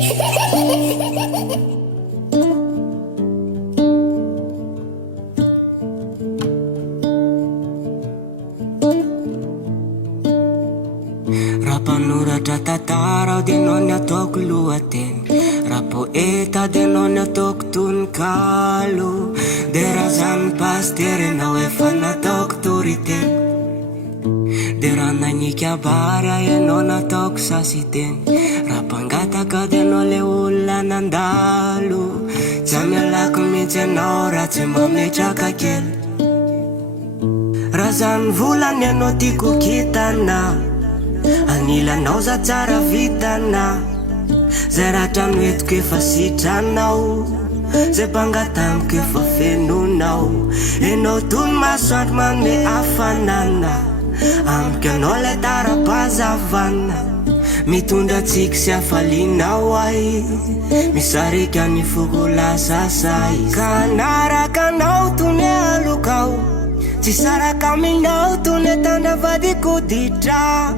Rapanoratra tantara ao dia anao ny ataoko lohateny, rapoeta dia anao ny ataoko tononkalo, dia raha zany pastery anao efa nataoko toriteny, dia raha nanika bara ianao nataoko sasiteny, raha mpangataka dia anao le olona nandalo, tsy mialako mihitsy anao raha tsy mametraka kely, raha zany volany anao tiako kitana, anilanao za tsara vitana, zay raha trano etiko efa sitranao, zay mpangatamiko efa fenonao, enao toy masoandro manome hafanana, amiko anao lay tara-pazavana, mitondra tsika sy hafalinao ahy, misarika ny foko lasa say, ka naraka anao toy ny alokao, tsy saraka aminao toy ny tandravadiko ditra,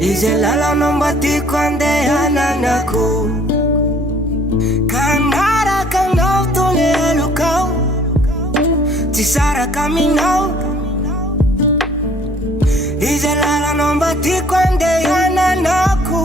izay lalanao mba tiako andehananako, ka naraka anao toy ny alokao, tsy saraka aminao, izay lalanao mba tiako andehananako.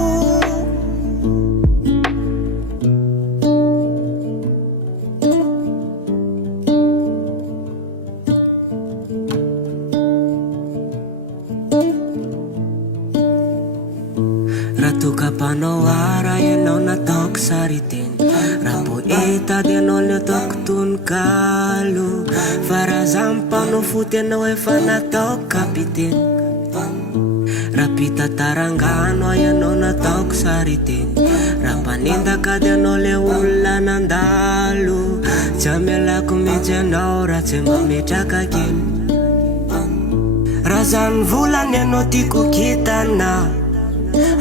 Raha toka-panao ara ianao nataoko sariteny, raha poeta dia anao ny ataoko tononkalo, fa raha za mpanao foty anao efa nataoko kapiteny, raha mpitatarangano ianao nataoko sariteny, raha mpanendaka dia anao le olona nandalo, tsy mialako mihitsy anao raha tsy mametraka kely, raha zany volany anao tiako kitana,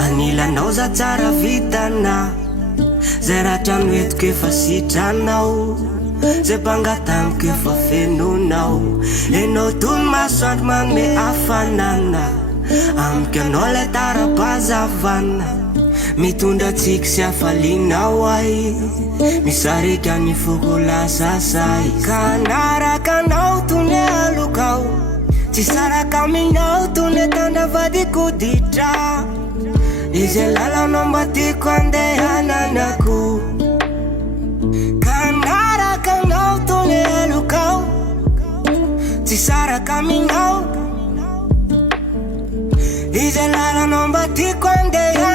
anilanao za tsara vitana, zay raha trano etiko efa sitranao, zay mpangatamiko efa fenonao, enao toy masoandro manome hafanana, amiko anao lay tara-pazavana, mitondra tsika sy hafalinao ahy, misarika ny foko lasa say, ka naraka anao toy ny alokao, tsy saraka aminao toy ny tandravadiko ditra, izay lalanao mba tiako andehananako, ka naraka anao toy ny alokao, tsy saraka aminao, izay lalanao mba tiako andehananako.